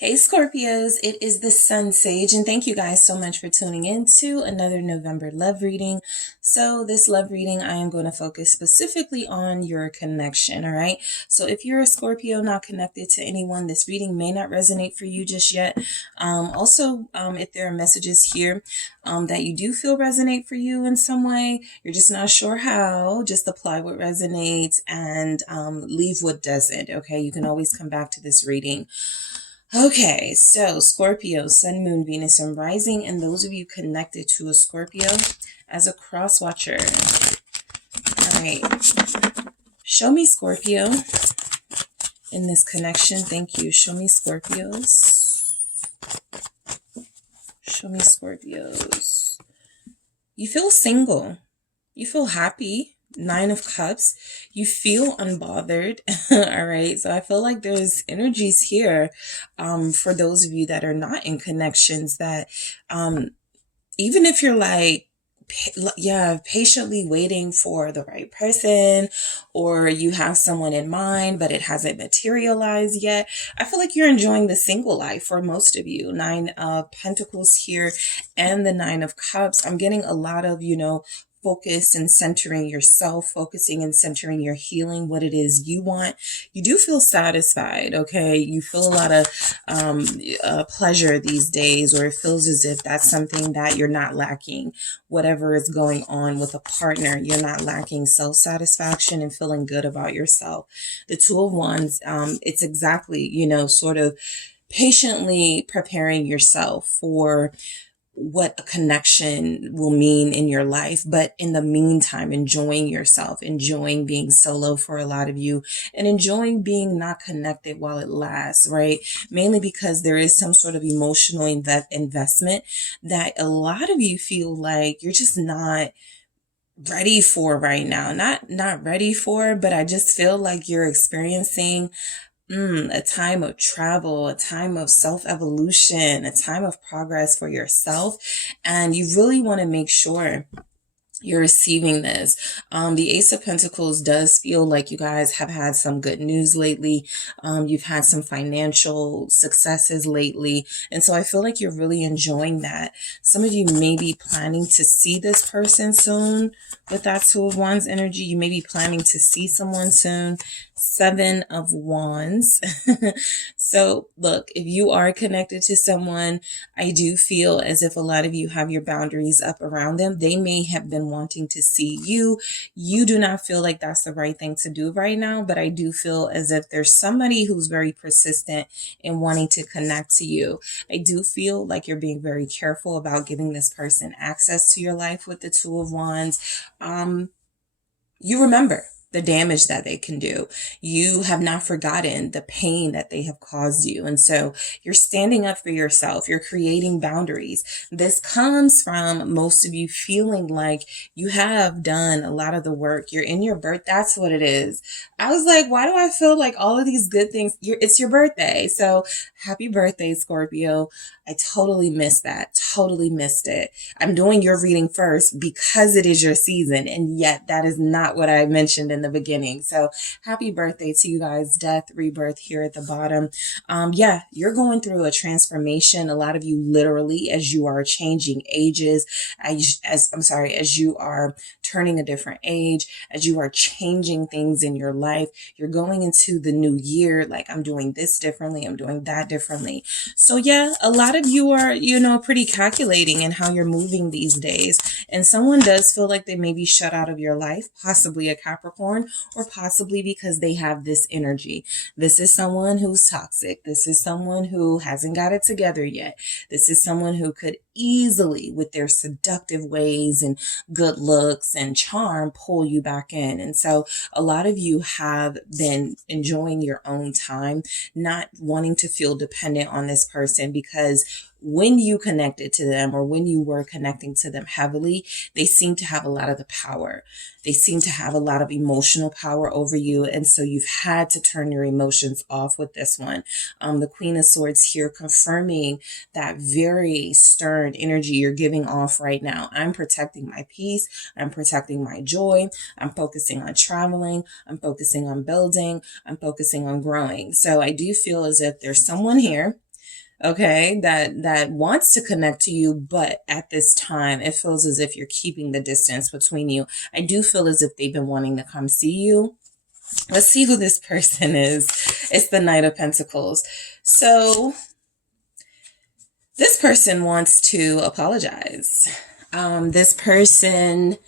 Hey Scorpios, it is the Sun Sage, and thank you guys so much for tuning in to another November love reading. So this love reading, I am going to focus specifically on your connection, all right? So if you're a Scorpio not connected to anyone, this reading may not resonate for you just yet. If there are messages here that you do feel resonate for you in some way, you're just not sure how, just apply what resonates and leave what doesn't, okay? You can always come back to this reading. Okay, so Scorpio, Sun, Moon, Venus, and Rising, and those of you connected to a Scorpio as a cross watcher. All right, show me Scorpio in this connection. Thank you. Show me Scorpios. Show me Scorpios. You feel single. You feel happy. 9 of Cups. You feel unbothered. All right. So I feel like there's energies here for those of you that are not in connections that even if you're like, patiently waiting for the right person, or you have someone in mind, but it hasn't materialized yet. I feel like you're enjoying the single life for most of you. 9 of Pentacles here and the 9 of Cups. I'm getting a lot of, focus and centering yourself, focusing and centering your healing, what it is you want. You do feel satisfied, okay? You feel a lot of pleasure these days, or it feels as if that's something that you're not lacking. Whatever is going on with a partner, you're not lacking self-satisfaction and feeling good about yourself. The 2 of Wands, it's exactly, sort of patiently preparing yourself for what a connection will mean in your life, but in the meantime, enjoying yourself, enjoying being solo for a lot of you, and enjoying being not connected while it lasts, right? Mainly because there is some sort of emotional investment that a lot of you feel like you're just not ready for right now. Not ready for, but I just feel like you're experiencing a time of travel, a time of self-evolution, a time of progress for yourself. And you really want to make sure you're receiving this. The Ace of Pentacles does feel like you guys have had some good news lately. You've had some financial successes lately. And so I feel like you're really enjoying that. Some of you may be planning to see this person soon with that 2 of Wands energy. You may be planning to see someone soon. 7 of Wands. So look, if you are connected to someone, I do feel as if a lot of you have your boundaries up around them. They may have been wanting to see you. You do not feel like that's the right thing to do right now, but I do feel as if there's somebody who's very persistent in wanting to connect to you. I do feel like you're being very careful about giving this person access to your life with the 2 of Wands. You remember the damage that they can do. You have not forgotten the pain that they have caused you. And so you're standing up for yourself. You're creating boundaries. This comes from most of you feeling like you have done a lot of the work. You're in your birth. That's what it is. I was like, why do I feel like all of these good things? It's your birthday. So happy birthday, Scorpio. I totally missed that. Totally missed it. I'm doing your reading first because it is your season. And yet that is not what I mentioned in the beginning. So happy birthday to you guys. Death, rebirth here at the bottom. You're going through a transformation. A lot of you literally, as you are changing ages, as you are turning a different age, as you are changing things in your life, you're going into the new year. Like, I'm doing this differently. I'm doing that differently. So yeah, a lot of you are, pretty calculating in how you're moving these days. And someone does feel like they may be shut out of your life, possibly a Capricorn, or possibly because they have this energy. This is someone who's toxic. This is someone who hasn't got it together yet. This is someone who could easily, with their seductive ways and good looks and charm, pull you back in. And so a lot of you have been enjoying your own time, not wanting to feel dependent on this person, because when you connected to them, or when you were connecting to them heavily, they seem to have a lot of the power. They seem to have a lot of emotional power over you. And so you've had to turn your emotions off with this one. The Queen of Swords here confirming that very stern energy you're giving off right now. I'm protecting my peace. I'm protecting my joy. I'm focusing on traveling. I'm focusing on building. I'm focusing on growing. So I do feel as if there's someone here okay, that wants to connect to you, but at this time it feels as if you're keeping the distance between you. I do feel as if they've been wanting to come see you. Let's see who this person is. It's the Knight of Pentacles. So this person wants to apologize. This person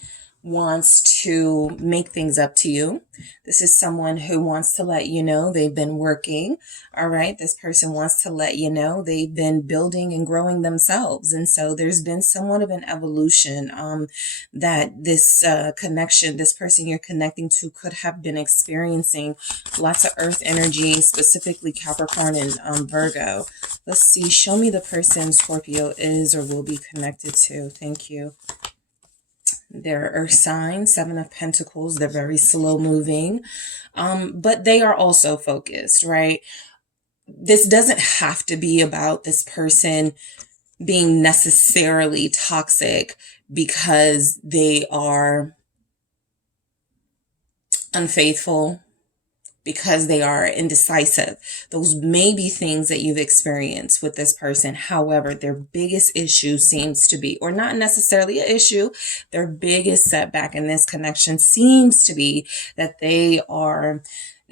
wants to make things up to you. This is someone who wants to let you know they've been working. All right. This person wants to let you know they've been building and growing themselves. And so there's been somewhat of an evolution that this connection, this person you're connecting to could have been experiencing. Lots of earth energy, specifically Capricorn and Virgo. Let's see. Show me the person Scorpio is or will be connected to. Thank you. They're earth sign, 7 of Pentacles. They're very slow moving, but they are also focused, right? This doesn't have to be about this person being necessarily toxic because they are unfaithful, because they are indecisive. Those may be things that you've experienced with this person. However, their biggest issue seems to be, or not necessarily an issue, their biggest setback in this connection seems to be that they are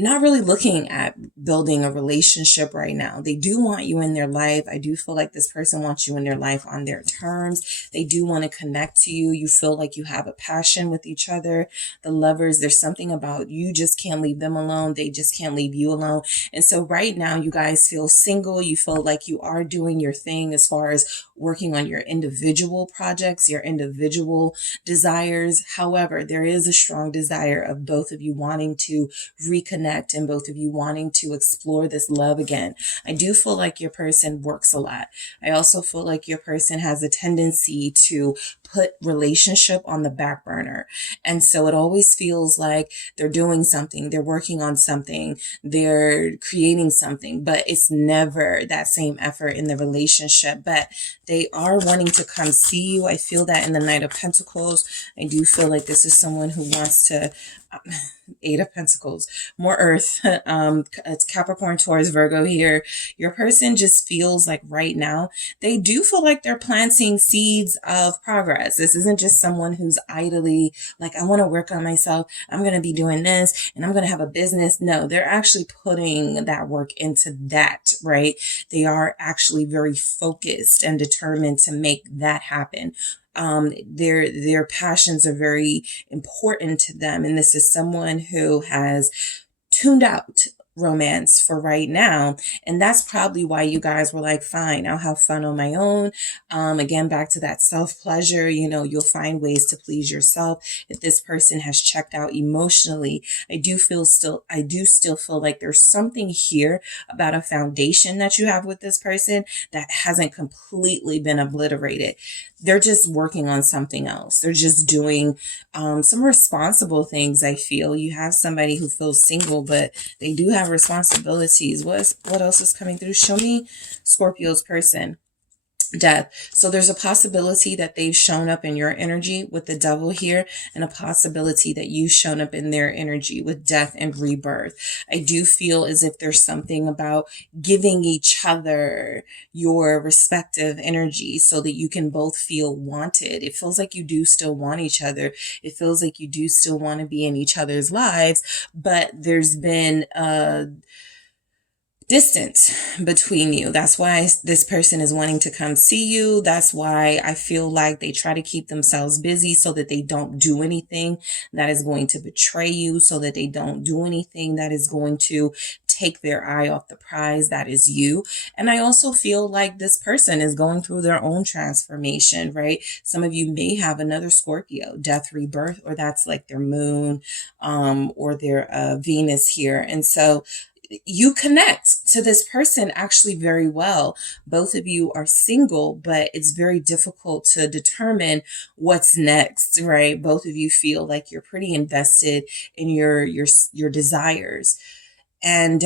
not really looking at building a relationship right now. They do want you in their life. I do feel like this person wants you in their life on their terms. They do want to connect to you. You feel like you have a passion with each other. The lovers, there's something about you just can't leave them alone. They just can't leave you alone. And so right now you guys feel single. You feel like you are doing your thing as far as working on your individual projects, your individual desires. However, there is a strong desire of both of you wanting to reconnect and both of you wanting to explore this love again. I do feel like your person works a lot. I also feel like your person has a tendency to put relationship on the back burner. And so it always feels like they're doing something, they're working on something, they're creating something, but it's never that same effort in the relationship. But they are wanting to come see you. I feel that in the Knight of Pentacles. I do feel like this is someone who wants to 8 of Pentacles, more earth. It's Capricorn, Taurus, Virgo here. Your person just feels like right now, they do feel like they're planting seeds of progress. This isn't just someone who's idly like, I want to work on myself. I'm going to be doing this and I'm going to have a business. No, they're actually putting that work into that, right? They are actually very focused and determined to make that happen. Their passions are very important to them. And this is someone who has tuned out romance for right now. And that's probably why you guys were like, fine, I'll have fun on my own. Again, back to that self-pleasure, you'll find ways to please yourself. If this person has checked out emotionally, I do still feel like there's something here about a foundation that you have with this person that hasn't completely been obliterated. They're just working on something else. They're just doing some responsible things. I feel you have somebody who feels single, but they do have responsibilities. What else is coming through? Show me Scorpio's person. Death. So there's a possibility that they've shown up in your energy with the Devil here, and a possibility that you've shown up in their energy with death and rebirth. I do feel as if there's something about giving each other your respective energy so that you can both feel wanted. It feels like you do still want each other. It feels like you do still want to be in each other's lives, but there's been distance between you. That's why this person is wanting to come see you. That's why I feel like they try to keep themselves busy so that they don't do anything that is going to betray you, so that they don't do anything that is going to take their eye off the prize that is you. And I also feel like this person is going through their own transformation, right? Some of you may have another Scorpio, death, rebirth, or that's like their moon, or their Venus here. And so you connect to this person actually very well. Both of you are single, but it's very difficult to determine what's next, right? Both of you feel like you're pretty invested in your desires. And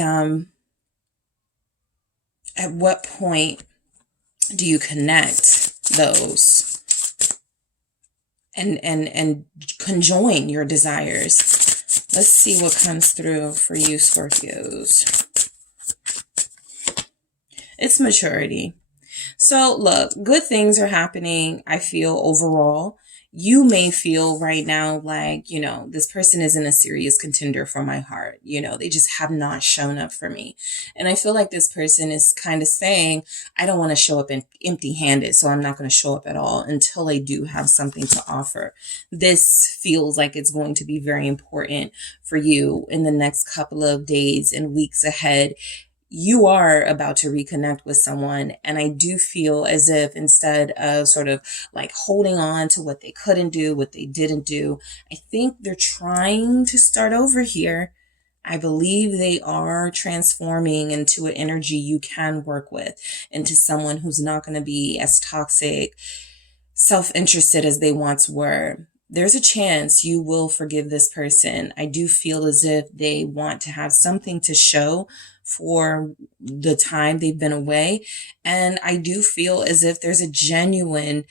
at what point do you connect those and conjoin your desires? Let's see what comes through for you, Scorpios. It's maturity. So look, good things are happening, I feel, overall. You may feel right now like, this person isn't a serious contender for my heart. They just have not shown up for me. And I feel like this person is kind of saying, I don't want to show up empty handed, so I'm not going to show up at all until I do have something to offer. This feels like it's going to be very important for you in the next couple of days and weeks ahead. You are about to reconnect with someone. And I do feel as if instead of sort of like holding on to what they couldn't do, what they didn't do, I think they're trying to start over here. I believe they are transforming into an energy you can work with, into someone who's not going to be as toxic, self-interested as they once were. There's a chance you will forgive this person. I do feel as if they want to have something to show for the time they've been away. And I do feel as if there's a genuine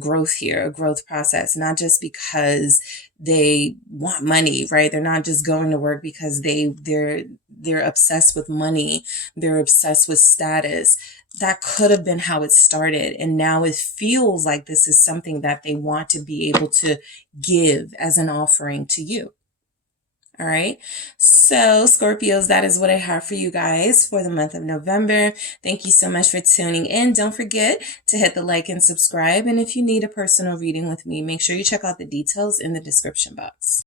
growth here, a growth process, not just because they want money, right? They're not just going to work because they're obsessed with money. They're obsessed with status. That could have been how it started. And now it feels like this is something that they want to be able to give as an offering to you. All right. So Scorpios, that is what I have for you guys for the month of November. Thank you so much for tuning in. Don't forget to hit the like and subscribe. And if you need a personal reading with me, make sure you check out the details in the description box.